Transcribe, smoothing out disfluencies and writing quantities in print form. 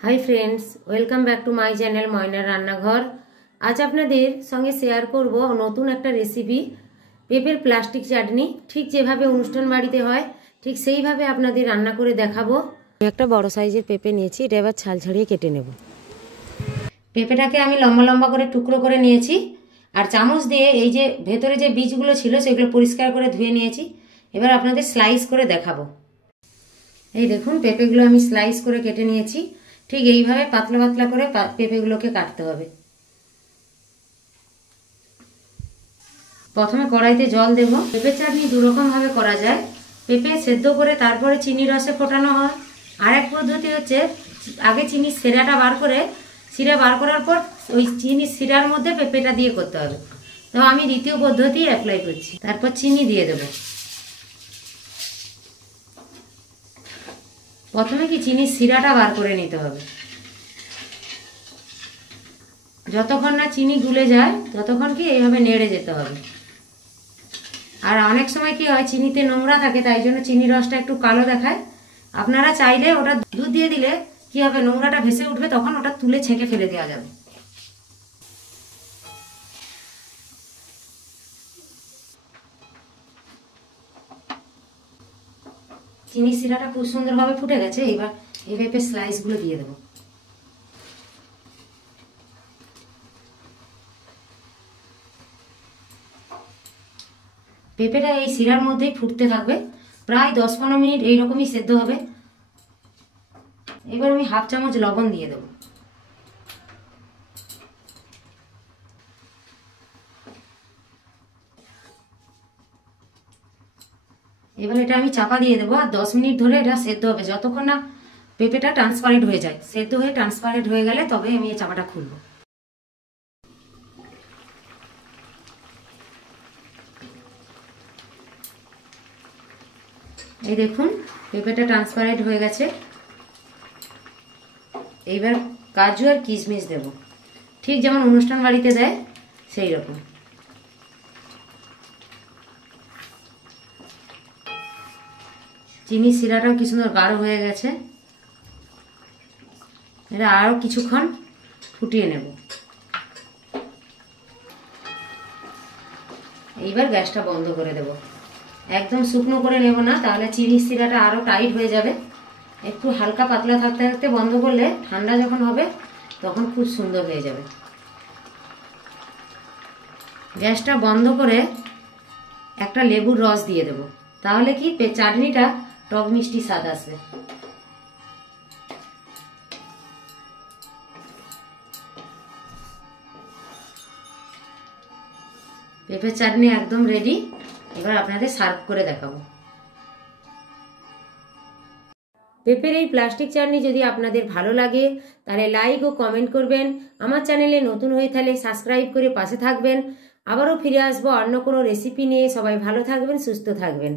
High friends welcome back to my channel मयनार रान्नाघर। आज आपनादेर संगे शेयर करब नतून एक रेसिपि पेपर प्लास्टिक चाटनी। ठीक जेभाবে अनुष्ठान बाड़ीते हय ठीक सेई भावे आपनादेर रान्ना करे देखाबो। एक बड़ साइजेर पेपे निয়েছি, এটা এবার ছাল ছাড়িয়ে কেটে নেব। পেঁপেটাকে আমি লম্বা লম্বা করে টুকরো করে নিয়েছি আর চামচ দিয়ে এই যে ভেতরে যে বীজগুলো ছিল সেগুলো পরিষ্কার করে ধুয়ে নিয়েছি। এবার আপনাদের স্লাইস করে দেখাবো। এই দেখুন পেঁপেগুলো আমি স্লাইস করে কেটে নিয়েছি। ঠিক এইভাবে পাতলা পাতলা করে পেঁপেগুলোকে কাটতে হবে। প্রথমে কড়াইতে জল দেব। পেঁপে চাটনি দু রকম ভাবে করা যায়। পেঁপে সেদ্ধ করে তারপরে চিনি রসে ফোটানো হয়। আর এক পদ্ধতি হচ্ছে আগে চিনি শিরাটা বার করে শিরা বার করার পর ওই চিনি শিরার মধ্যে পেঁপেটা দিয়ে করতে হবে। তো আমি দ্বিতীয় পদ্ধতি অ্যাপ্লাই করছি। তারপর চিনি দিয়ে দেব। প্রথমে কি চিনির শিরাটা বার করে নিতে হবে। যতক্ষণ না চিনি গুলে যায় ততক্ষণ কি এইভাবে নেড়ে যেতে হবে। আর অনেক সময় কি হয় চিনিতে নোংরা থাকে, তাই জন্য চিনির রসটা একটু কালো দেখায়। আপনারা চাইলে ওটা দুধ দিয়ে দিলে কি হবে, নোংরাটা ভেসে উঠবে, তখন ওটা তুলে ছেঁকে ফেলে দেওয়া যাবে। চিনি শিরাটা খুব সুন্দরভাবে ফুটে গেছে। এবার এই পেঁপের স্লাইসগুলো দিয়ে দেবো। পেঁপেটা এই শিরার মধ্যেই ফুটতে থাকবে, প্রায় 10-15 মিনিট এইরকমই সেদ্ধ হবে। এবার আমি হাফ চামচ লবণ দিয়ে দেবো। এবার এটা আমি চাপা দিয়ে দেবো আর 10 মিনিট ধরে এটা সেদ্ধ হবে, যতক্ষণ না পেঁপেটা ট্রান্সপারেন্ট হয়ে যায়। সেদ্ধ হয়ে ট্রান্সপারেন্ট হয়ে গেলে তবে আমি এই চাপাটা খুলবো। এই দেখুন পেঁপেটা ট্রান্সপারেন্ট হয়ে গেছে। এইবার কাজু আর কিশমিশ দেব, ঠিক যেমন অনুষ্ঠান বাড়িতে দেয় সেই রকম। চিনি শিরাটাও কি সুন্দর গাঢ় হয়ে গেছে। এটা আরও কিছুক্ষণ ফুটিয়ে নেব। এইবার গ্যাসটা বন্ধ করে দেব। একদম শুকনো করে নেব না, তাহলে চিনি শিরাটা আরও টাইট হয়ে যাবে। একটু হালকা পাতলা থাকতে থাকতে বন্ধ করলে ঠান্ডা যখন হবে তখন খুব সুন্দর হয়ে যাবে। গ্যাসটা বন্ধ করে একটা লেবুর রস দিয়ে দেব, তাহলে কি চাটনিটা টক মিষ্টি স্বাদ আসবে। পেঁপের চাটনি একদম রেডি। এবার আপনাদের সার্ভ করে দেখাবো। পেঁপের এই প্লাস্টিক চাটনি যদি আপনাদের ভালো লাগে তাহলে লাইক ও কমেন্ট করবেন। আমার চ্যানেলে নতুন হয়ে থাকলে সাবস্ক্রাইব করে পাশে থাকবেন। আবারও ফিরে আসবো অন্য কোনো রেসিপি নিয়ে। সবাই ভালো থাকবেন, সুস্থ থাকবেন।